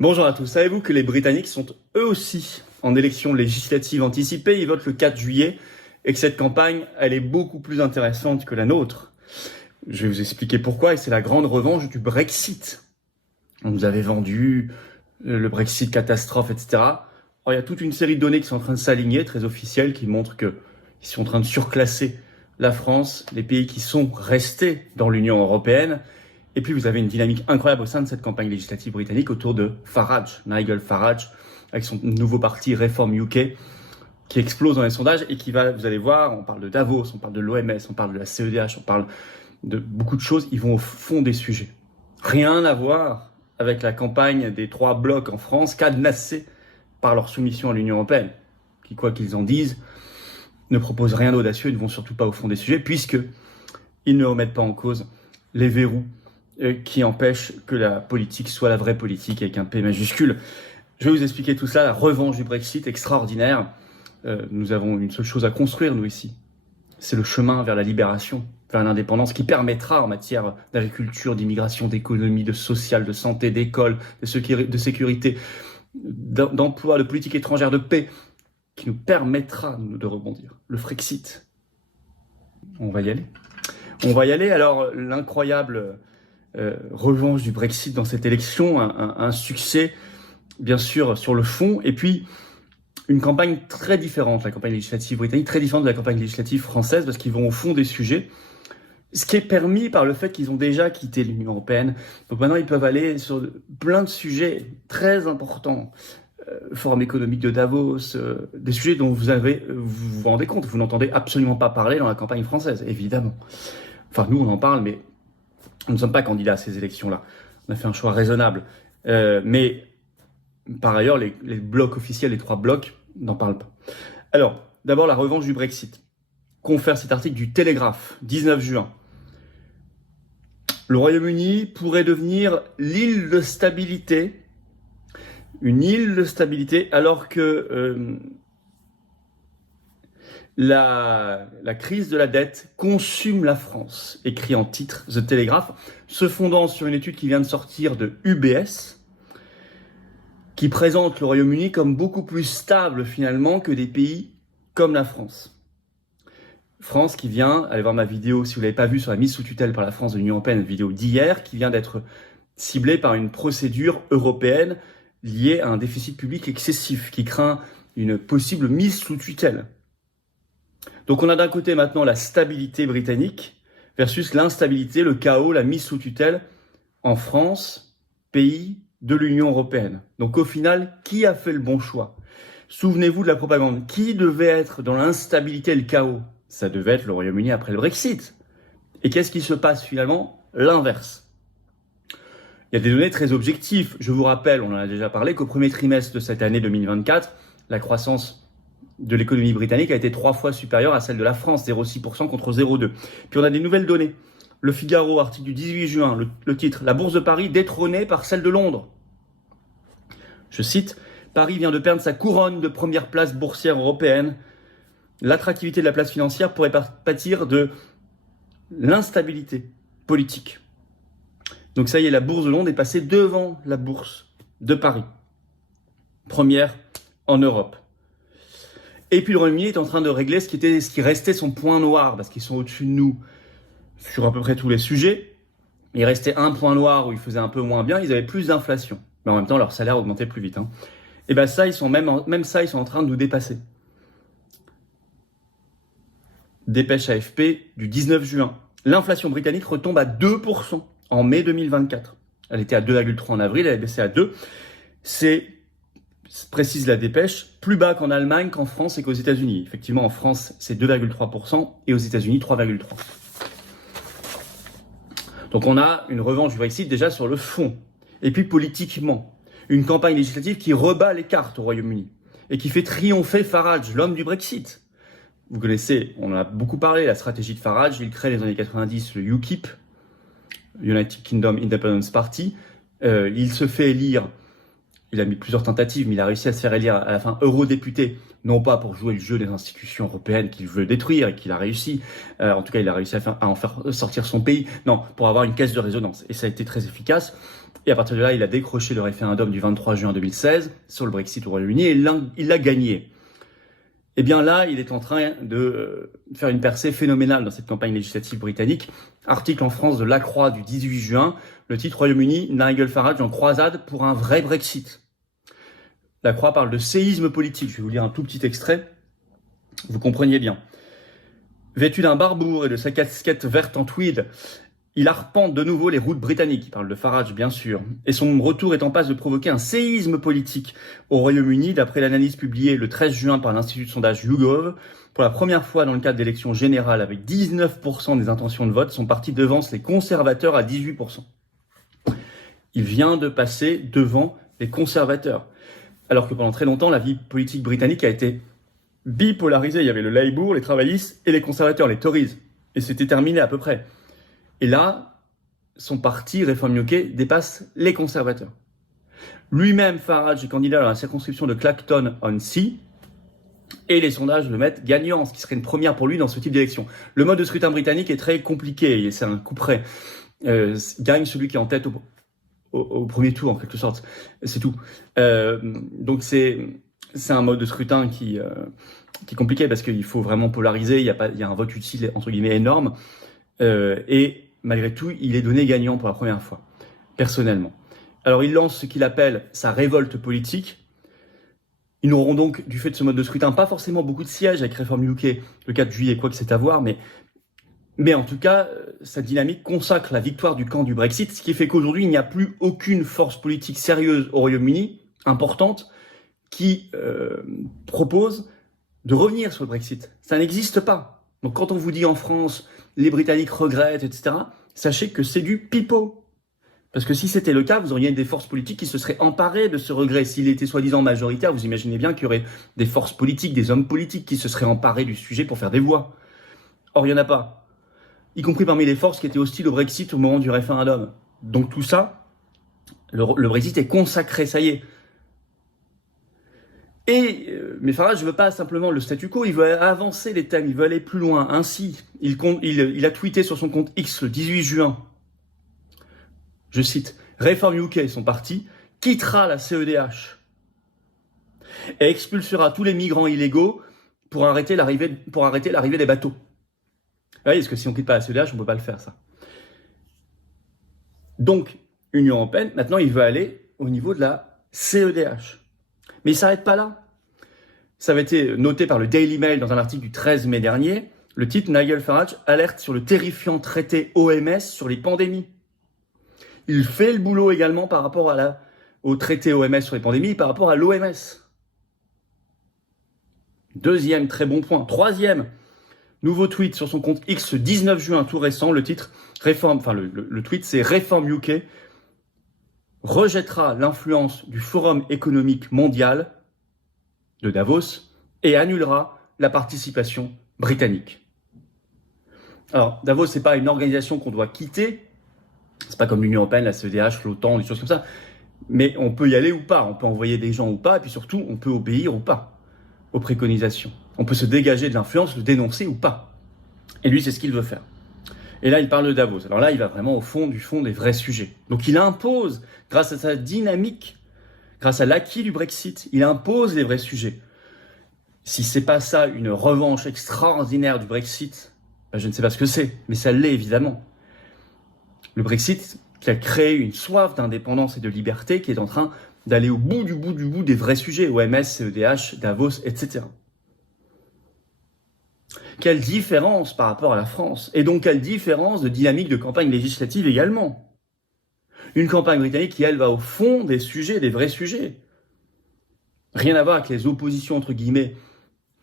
Bonjour à tous. Savez-vous que les Britanniques sont eux aussi en élection législative anticipée? Ils votent le 4 juillet et que cette campagne, elle est beaucoup plus intéressante que la nôtre. Je vais vous expliquer pourquoi et c'est la grande revanche du Brexit. On nous avait vendu le Brexit catastrophe, etc. Alors, il y a toute une série de données qui sont en train de s'aligner, très officielles, qui montrent qu'ils sont en train de surclasser la France, les pays qui sont restés dans l'Union européenne. Et puis vous avez une dynamique incroyable au sein de cette campagne législative britannique autour de Farage, Nigel Farage, avec son nouveau parti Reform UK, qui explose dans les sondages et qui va, vous allez voir, on parle de Davos, on parle de l'OMS, on parle de la CEDH, on parle de beaucoup de choses, ils vont au fond des sujets. Rien à voir avec la campagne des 3 blocs en France, cadenassés par leur soumission à l'Union européenne, qui, quoi qu'ils en disent, ne proposent rien d'audacieux et ne vont surtout pas au fond des sujets, puisqu'ils ne remettent pas en cause les verrous qui empêche que la politique soit la vraie politique avec un P majuscule. Je vais vous expliquer tout ça, la revanche du Brexit extraordinaire. Nous avons une seule chose à construire, nous, ici. C'est le chemin vers la libération, vers l'indépendance qui permettra en matière d'agriculture, d'immigration, d'économie, de social, de santé, d'école, de sécurité, d'emploi, de politique étrangère, de paix, qui nous permettra de rebondir. Le Frexit. On va y aller. On va y aller. Alors, l'incroyable revanche du Brexit dans cette élection, un succès bien sûr sur le fond, et puis une campagne très différente, la campagne législative britannique, très différente de la campagne législative française, parce qu'ils vont au fond des sujets, ce qui est permis par le fait qu'ils ont déjà quitté l'Union européenne. Donc maintenant ils peuvent aller sur plein de sujets très importants, forum économique de Davos, des sujets dont vous vous rendez compte, vous n'entendez absolument pas parler dans la campagne française, évidemment. Enfin nous on en parle, mais nous ne sommes pas candidats à ces élections-là. On a fait un choix raisonnable. Mais par ailleurs, les blocs officiels, les 3 blocs, n'en parlent pas. Alors, d'abord la revanche du Brexit. Confère cet article du Télégraphe, 19 juin. Le Royaume-Uni pourrait devenir l'île de stabilité, une île de stabilité, alors que la crise de la dette consume la France, écrit en titre The Telegraph, se fondant sur une étude qui vient de sortir de UBS, qui présente le Royaume-Uni comme beaucoup plus stable finalement que des pays comme la France. France qui vient, allez voir ma vidéo si vous ne l'avez pas vue sur la mise sous tutelle par la France de l'Union européenne, une vidéo d'hier, qui vient d'être ciblée par une procédure européenne liée à un déficit public excessif, qui craint une possible mise sous tutelle. Donc on a d'un côté maintenant la stabilité britannique versus l'instabilité, le chaos, la mise sous tutelle en France, pays de l'Union européenne. Donc au final, qui a fait le bon choix? Souvenez-vous de la propagande. Qui devait être dans l'instabilité et le chaos? Ça devait être le Royaume-Uni après le Brexit. Et qu'est-ce qui se passe finalement? L'inverse. Il y a des données très objectives. Je vous rappelle, on en a déjà parlé, qu'au premier trimestre de cette année 2024, la croissance de l'économie britannique a été 3 fois supérieure à celle de la France, 0,6% contre 0,2%. Puis on a des nouvelles données. Le Figaro, article du 18 juin, le titre « La bourse de Paris détrônée par celle de Londres ». Je cite « Paris vient de perdre sa couronne de première place boursière européenne. L'attractivité de la place financière pourrait pâtir de l'instabilité politique. » Donc ça y est, la bourse de Londres est passée devant la bourse de Paris. Première en Europe. Et puis le Royaume-Uni est en train de régler ce qui restait son point noir, parce qu'ils sont au-dessus de nous sur à peu près tous les sujets. Il restait un point noir où ils faisaient un peu moins bien, ils avaient plus d'inflation. Mais en même temps, leur salaire augmentait plus vite. Et bien ça, ils sont en train de nous dépasser. Dépêche AFP du 19 juin. L'inflation britannique retombe à 2% en mai 2024. Elle était à 2,3 en avril, elle est baissée à 2. C'est, précise la dépêche, plus bas qu'en Allemagne, qu'en France et qu'aux États-Unis. Effectivement, en France, c'est 2,3% et aux États-Unis, 3,3%. Donc on a une revanche du Brexit déjà sur le fond. Et puis politiquement, une campagne législative qui rebat les cartes au Royaume-Uni et qui fait triompher Farage, l'homme du Brexit. Vous connaissez, on en a beaucoup parlé, la stratégie de Farage. Il crée les années 90 le UKIP, United Kingdom Independence Party. Il se fait élire, il a mis plusieurs tentatives, mais il a réussi à se faire élire à la fin eurodéputé, non pas pour jouer le jeu des institutions européennes qu'il veut détruire et qu'il a réussi, en tout cas il a réussi à en faire sortir son pays, non, pour avoir une caisse de résonance. Et ça a été très efficace. Et à partir de là, il a décroché le référendum du 23 juin 2016 sur le Brexit au Royaume-Uni et il l'a gagné. Et bien là, il est en train de faire une percée phénoménale dans cette campagne législative britannique. Article en France de La Croix du 18 juin, le titre Royaume-Uni, Nigel Farage en croisade pour un vrai Brexit. La Croix parle de séisme politique. Je vais vous lire un tout petit extrait. Vous compreniez bien. Vêtu d'un barbour et de sa casquette verte en tweed, il arpente de nouveau les routes britanniques. Il parle de Farage, bien sûr. Et son retour est en passe de provoquer un séisme politique au Royaume-Uni, d'après l'analyse publiée le 13 juin par l'Institut de sondage YouGov. Pour la première fois dans le cadre d'élections générales, avec 19% des intentions de vote, son parti devance les conservateurs à 18%. Il vient de passer devant les conservateurs. Alors que pendant très longtemps, la vie politique britannique a été bipolarisée. Il y avait le Labour, les travaillistes et les conservateurs, les Tories. Et c'était terminé à peu près. Et là, son parti, Reform UK, dépasse les conservateurs. Lui-même, Farage, est candidat dans la circonscription de Clacton-on-Sea, et les sondages le mettent gagnant, ce qui serait une première pour lui dans ce type d'élection. Le mode de scrutin britannique est très compliqué, et c'est un coup près. Gagne celui qui est en tête au premier tour, en quelque sorte. C'est tout. Donc c'est un mode de scrutin qui est compliqué, parce qu'il faut vraiment polariser, il y a un vote utile, entre guillemets, énorme. Et malgré tout, il est donné gagnant pour la première fois, personnellement. Alors, il lance ce qu'il appelle sa révolte politique. Ils n'auront donc, du fait de ce mode de scrutin, pas forcément beaucoup de sièges avec Reform UK le 4 juillet, quoi que c'est à voir, mais en tout cas, sa dynamique consacre la victoire du camp du Brexit, ce qui fait qu'aujourd'hui, il n'y a plus aucune force politique sérieuse au Royaume-Uni, importante, qui propose de revenir sur le Brexit. Ça n'existe pas. Donc quand on vous dit en France, les Britanniques regrettent, etc., sachez que c'est du pipeau. Parce que si c'était le cas, vous auriez des forces politiques qui se seraient emparées de ce regret. S'il était soi-disant majoritaire, vous imaginez bien qu'il y aurait des forces politiques, des hommes politiques qui se seraient emparés du sujet pour faire des voix. Or, il n'y en a pas. Y compris parmi les forces qui étaient hostiles au Brexit au moment du référendum. Donc tout ça, le Brexit est consacré, ça y est. Mais Farage ne veut pas simplement le statu quo, il veut avancer les thèmes, il veut aller plus loin. Ainsi, il a tweeté sur son compte X le 18 juin, je cite, « Reform UK, son parti, quittera la CEDH et expulsera tous les migrants illégaux pour arrêter l'arrivée des bateaux. » Vous voyez, parce que si on ne quitte pas la CEDH, on ne peut pas le faire, ça. Donc, Union européenne, maintenant, il veut aller au niveau de la CEDH. Mais il ne s'arrête pas là. Ça avait été noté par le Daily Mail dans un article du 13 mai dernier. Le titre, Nigel Farage alerte sur le terrifiant traité OMS sur les pandémies. Il fait le boulot également par rapport au traité OMS sur les pandémies, par rapport à l'OMS. Deuxième très bon point. Troisième, nouveau tweet sur son compte X le 19 juin, tout récent. Le titre, le tweet, c'est Reform UK rejettera l'influence du Forum économique mondial de Davos et annulera la participation britannique. Alors, Davos, c'est pas une organisation qu'on doit quitter. C'est pas comme l'Union européenne, la CEDH, l'OTAN, des choses comme ça. Mais on peut y aller ou pas. On peut envoyer des gens ou pas. Et puis surtout, on peut obéir ou pas aux préconisations. On peut se dégager de l'influence, le dénoncer ou pas. Et lui, c'est ce qu'il veut faire. Et là, il parle de Davos. Alors là, il va vraiment au fond des vrais sujets. Donc il impose, grâce à sa dynamique, grâce à l'acquis du Brexit, il impose les vrais sujets. Si c'est pas ça, une revanche extraordinaire du Brexit, ben je ne sais pas ce que c'est, mais ça l'est évidemment. Le Brexit qui a créé une soif d'indépendance et de liberté qui est en train d'aller au bout du bout des vrais sujets, OMS, CEDH, Davos, etc. Quelle différence par rapport à la France, et donc quelle différence de dynamique de campagne législative également. Une campagne britannique qui, elle, va au fond des sujets, des vrais sujets. Rien à voir avec les oppositions, entre guillemets,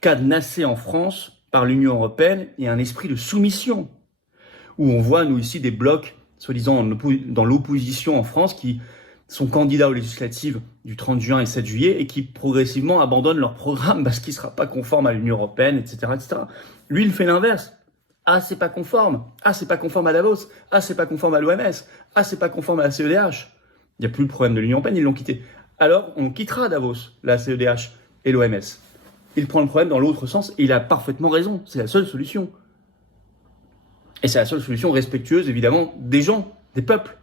cadenassées en France par l'Union européenne et un esprit de soumission, où on voit, nous, ici, des blocs, soi-disant, dans l'opposition en France, qui sont candidats aux législatives du 30 juin et 7 juillet et qui progressivement abandonnent leur programme parce qu'il ne sera pas conforme à l'Union européenne, etc., etc. Lui, il fait l'inverse. Ah, c'est pas conforme. Ah, c'est pas conforme à Davos. Ah, c'est pas conforme à l'OMS. Ah, c'est pas conforme à la CEDH. Il n'y a plus le problème de l'Union européenne, ils l'ont quitté. Alors, on quittera Davos, la CEDH et l'OMS. Il prend le problème dans l'autre sens et il a parfaitement raison. C'est la seule solution. Et c'est la seule solution respectueuse, évidemment, des gens, des peuples.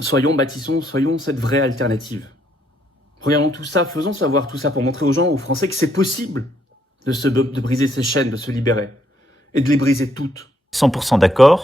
Soyons cette vraie alternative. Regardons tout ça, faisons savoir tout ça pour montrer aux gens, aux Français, que c'est possible de briser ces chaînes, de se libérer. Et de les briser toutes. 100% d'accord.